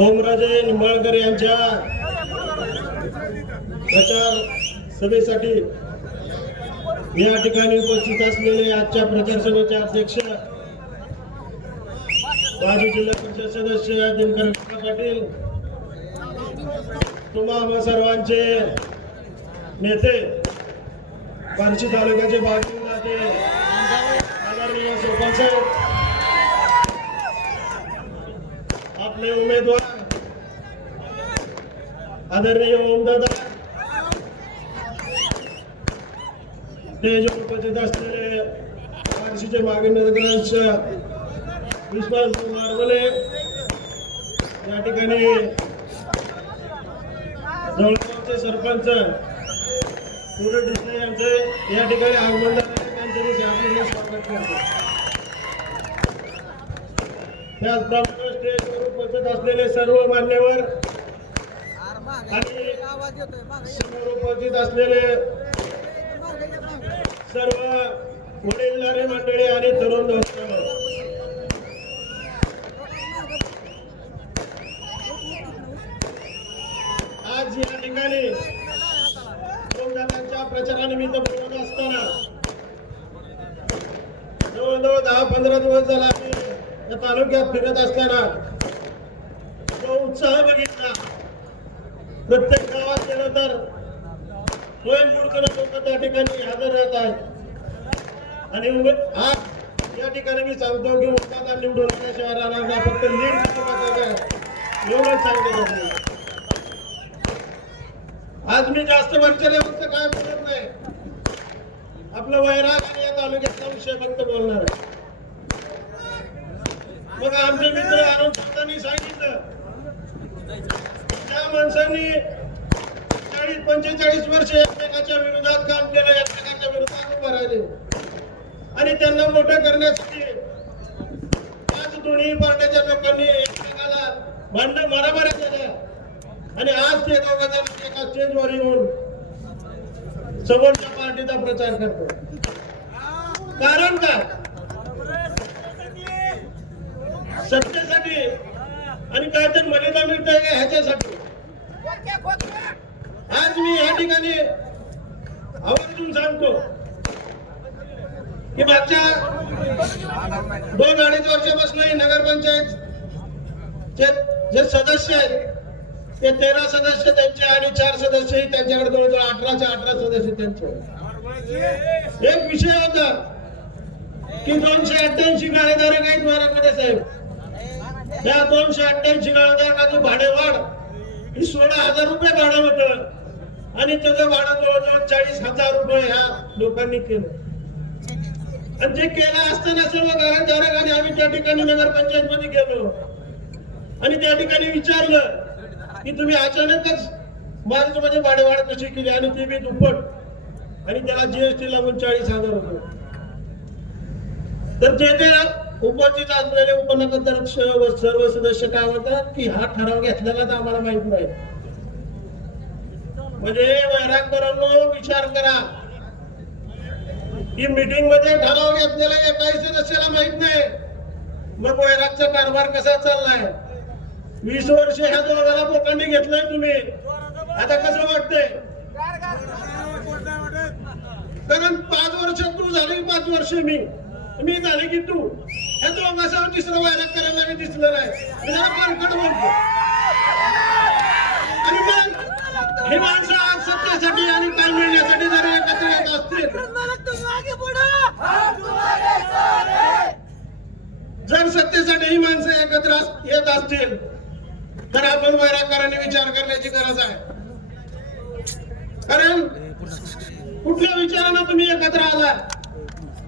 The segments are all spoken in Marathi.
ओमराजे निंबाळकर यांच्या प्रचार सभेसाठी या ठिकाणी उपस्थित असलेले आजच्या प्रचार सभेचे अध्यक्ष माजी जिल्हा परिषद सदस्य दिनकर पाटील तुम्हा सर्वांचे नेते बार्शी तालुक्याचे बाजूला आदरणीय सरपंच साहेब, आपले उमेदवार. आदरणीय ओमदादा ते उपस्थित असलेले बार्शीचे मागणीग्रांश विश्वास मारवले. या ठिकाणी जवळगावचे सरपंच सूर्य देसाई यांचे या ठिकाणी आगमन झाले त्यांचे मी स्वागत करतो. त्याचप्रमाणे स्टेजवर उपस्थित असलेले सर्व मान्यवर आणि समोर उपस्थित असलेले सर्व वडीलधारी मंडळी आणि तरुण दोस्त आज या ठिकाणी प्रचारानिमित्त बोलत असताना जवळजवळ दहा पंधरा दिवस झाला आम्ही या तालुक्यात फिरत असताना उत्साह बघितला. प्रत्येक गावात गेलं तर स्वयंपूर्ण लोक त्या ठिकाणी हजर राहत आहेत. आणि आज या ठिकाणी मी सांगतो की उमेदवार निवडून आल्याशिवाय राहणार नाही फक्त लीड किती एवढंच सांगतो तुम्ही. आज मी जास्त वरच्या फक्त काय बोलत नाही. आपलं वैराग आणि या तालुक्यातला विषय फक्त बोलणार आहे. मग आमचे मित्र आरोप सांगितलं त्या माणसांनी चाळीस पंचेचाळीस वर्ष एकमेकाच्या विरोधात काम केलं एकमेकाच्या विरोधात उभं राहिले. आणि त्यांना मोठं करण्यासाठी आज दोन्ही पार्ट्याच्या लोकांनी एकमेकाला भांड मारामाऱ्या केल्या. आणि आज ते दोघं जण एका स्टेजवर येऊन समोरच्या पार्टीचा प्रचार करतो कारण काय? सत्तेसाठी आणि काय तर मर्यादा मिळतंय का ह्याच्यासाठी? आज मी या ठिकाणी आवर्जून सांगतो की मागच्या दोन अडीच वर्षापासून ही नगरपंचायत जे सदस्य आहेत ते तेरा सदस्य त्यांचे आणि चार सदस्य त्यांच्याकडे जवळजवळ अठराचे अठरा सदस्य त्यांचे एक विषय होता की दोनशे अठ्ठ्याऐंशी गाळेधारक आहेत वाराकडे साहेब. त्या दोनशे अठ्ठ्याऐंशी गाळेधारकाचं भाडेवाढ? ही सोळा हजार रुपये भाडं होतं. आणि त्याचं भाडं जवळजवळ चाळीस हजार रुपये ह्या लोकांनी केलं. आणि ते केलं असताना सर्व आणि आम्ही त्या ठिकाणी नगरपंचायत मध्ये गेलो. आणि त्या ठिकाणी विचारलं की तुम्ही अचानकच मार्चमध्ये भाडेवाढ कशी केली? आणि ते बी दुप्पट. आणि त्याला जीएसटी लागून चाळीस हजार रुपये. तर ते उपस्थित असलेले उपनगराध्यक्ष व सर्व सदस्य काय म्हणतात की हा ठराव घेतलेला तर आम्हाला माहीत नाही. म्हणजे वैरागकरांनो विचार करा. की मीटिंगमध्ये ठराव घेतलेला एकाही सदस्याला माहीत नाही. मग वैरागचा कारभार कसा चाललाय? वीस वर्ष ह्या दोघाला पोकांनी घेतलंय तुम्ही. आता कसं वाटतंय? कारण पाच वर्ष तू झाली पाच वर्ष मी. मी झाले की तू. ह्या दोघांसह तिसरं वैराग करायला मी दिसलं नाही मी जरा आणि मग हे माणसं आज सत्तेसाठी आणि काय मिळण्यासाठी जर एकत्र येत असतील. जर सत्तेसाठी ही माणसं एकत्र येत असतील तर आपण वैरागकारांनी विचार करण्याची गरज आहे. कारण कुठल्या विचारानं तुम्ही एकत्र आला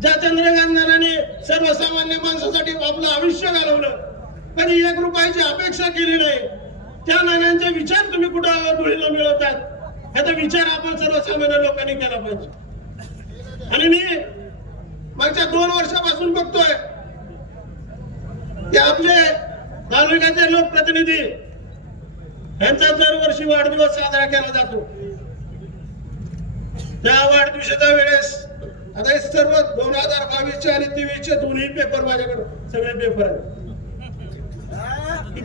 ज्या चंद्रकांत सर्वसामान्य माणसासाठी आपलं आयुष्य घालवलं कधी एक रुपयाची अपेक्षा केली नाही. त्या नाण्यांचे विचार तुम्ही कुठं धुळीला मिळवतात? ह्याचा विचार आपण सर्वसामान्य लोकांनी केला पाहिजे. आणि मी मागच्या दोन वर्षापासून बघतोय की आपले तालुक्याचे लोकप्रतिनिधी यांचा दरवर्षी वाढदिवस साजरा केला जातो. त्या वाढदिवसाच्या वेळेस आता हे सर्व दोन हजार बावीसचे आणि तेवीसचे दोन्ही पेपर माझ्याकडे. सगळे पेपर आहेत.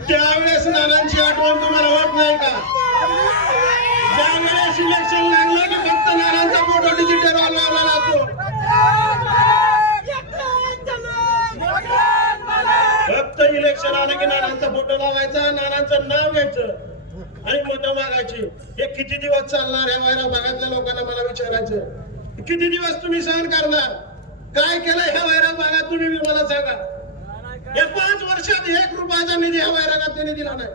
त्यावेळेस नानांची आठवण तुम्हाला होत नाही का? त्यावेळेस इलेक्शन लागलं की फक्त नानांचा फोटो डिजिटल लावला लागतो फक्त इलेक्शन आलं की नानांचा फोटो लावायचा नानांचं नाव घ्यायचं आणि मतं मागायची. हे किती दिवस चालणार या व्हायला भागातल्या लोकांना मला विचारायचं? किती दिवस तुम्ही सहन करणार? काय केलं ह्या वैराग भागात तुम्ही मला सांगा. हे पाच वर्षात एक रुपयाचा निधी ह्या वैरागात त्यांनी दिला नाही.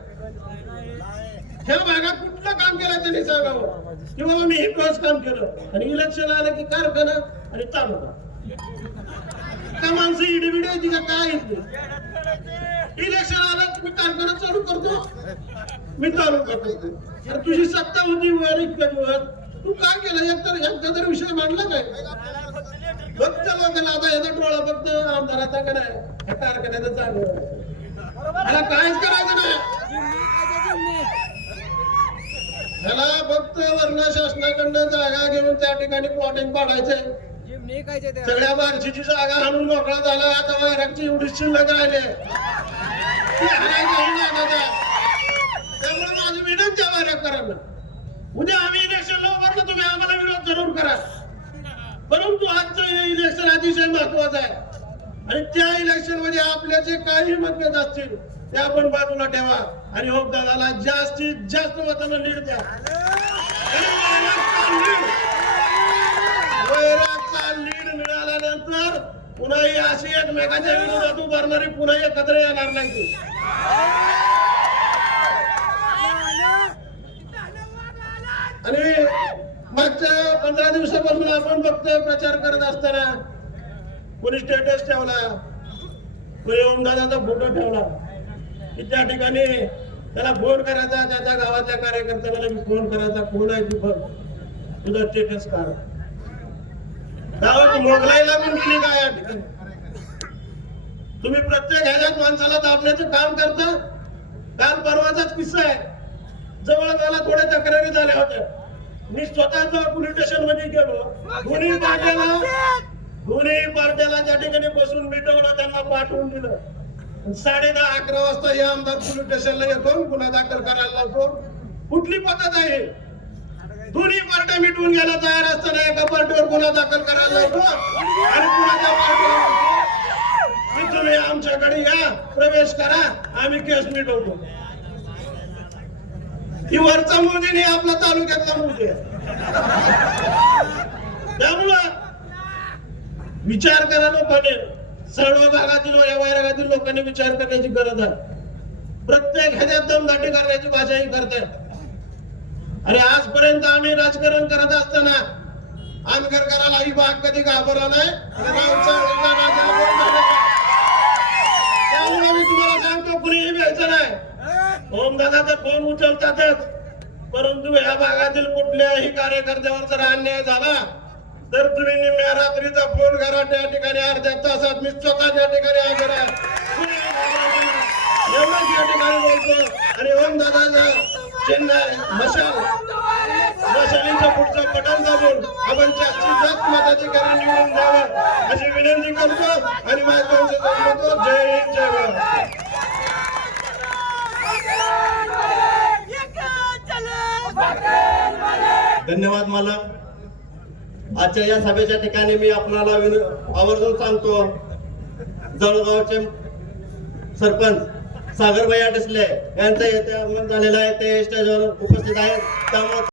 ह्या भागात कुठलं काम केलं त्यांनी सांगावं? की बाबा मी हे क्लोज काम केलं. आणि इलेक्शन आलं की कारखाना आणि तालुका. का माणसं इडीबिडी आहे तिला काय इलेक्शन आलं की मी कारखाना चालू करतो. मी चालू करतो. तुझी सत्ता होती वर इतक्या दिवस तू काय केलं? एकतर एकदा तरी विषय मांडला काय? फक्त लोकांना आता याचा डोळा फक्त आमदाराचा का नाही? कारखान्याचा चालू. त्याला काहीच करायचं नाही. त्याला फक्त वर्ण शासनाकडनं जागा घेऊन त्या ठिकाणी प्लॉटिंग पाडायचंय. सगळ्या बारशीची जागा हाणून मोकळा झाला आता वायराची एवढी शिल्लक राहिले ती हाणायचंही नाही आता. त्यामुळे माझी विनंती आहे वायराकरांना उद्या आम्ही इलेक्शन उभारलं तुम्ही आम्हाला विरोध जरूर करा. परंतु आजचं हे इलेक्शन अतिशय महत्वाचं आहे. आणि त्या इलेक्शनमध्ये आपल्या जे काही मतभेद असतील ते आपण बाजूला ठेवा. आणि होप दादाला जास्तीत जास्त मतांना लीड द्या. लीड. मिळाल्यानंतर पुन्हा ही अशी एकमेकाच्या विरोधात उभारणारी पुन्हा एकत्र येणार नाही आणि मागच्या पंधरा दिवसापासून आपण फक्त प्रचार करत असताना कोणी स्टेटस ठेवला. कोणी ओमदादाचा फोटो ठेवला. की त्या ठिकाणी त्याला फोन करायचा त्याच्या गावातल्या कार्यकर्त्याला मी फोन करायचा कोण आहे तू बघ? स्टेटस काढ. गावात मोगलाईला पण काय या ठिकाणी तुम्ही प्रत्येक ह्याच्यात माणसाला दाबण्याचं काम करता. काल परवाचाच किस्सा आहे. जवळ थोड्या तक्रारी झाल्या होत्या. मी स्वतःच पोलीस स्टेशनमध्ये गेलो. दोन्ही पार्ट्याला दोन्ही पार्ट्याला त्या ठिकाणी बसून मिटवलं त्यांना पाठवून दिलं. साडे दहा अकरा वाजता या आमदार पोलीस स्टेशनला येतो गुन्हा दाखल करायला लावतो कुठली पद्धत आहे? दोन्ही पार्ट्या मिटवून घ्यायला तयार असताना एका पार्टीवर गुन्हा दाखल करायला लावतो आणि कुणाच्या पार्टीवर तुम्ही आमच्याकडे या प्रवेश करा आम्ही केस मिटवतो. ही वरचा मोदी नाही आपला तालुक्यातला मोदी त्यामुळं विचार करा लोकांनी. सर्व भागातील या वैरागातील लोकांनी विचार करण्याची गरज आहे. प्रत्येक ह्याच्यात दमदाटी करण्याची भाषा ही करतायत. आणि आजपर्यंत आम्ही राजकारण करत असताना आमगरकराला ही भाग कधी घाबरला नाही त्यामुळे मी तुम्हाला सांगतो कुणीही घ्यायचं नाही. ओमदादा तर फोन उचलतातच. परंतु या भागातील कुठल्याही कार्यकर्त्यावर जर अन्याय झाला तर तुम्ही निम्म्या रात्रीचा फोन करा त्या ठिकाणी अर्ध्या तासात मी स्वतः त्या ठिकाणी हजर आहे. एवढंच या ठिकाणी बोलतो आणि ओम दादाचा चेन्नई मशाल. मशालीचा पुढचं बटन दाबून आपण जास्तीत जास्त मताधिकारी निवडून द्यावं अशी विनंती करतो आणि माझ्या म्हणतो जय हिंद जय भारत धन्यवाद मला. आजच्या या सभेच्या ठिकाणी मी आपणाला विन- आवर्जून सांगतो जळगावचे सरपंच सागरभाई आटसले यांचा येथे आगमन झालेला आहे. ते स्टेजवर उपस्थित आहेत. त्यामुळे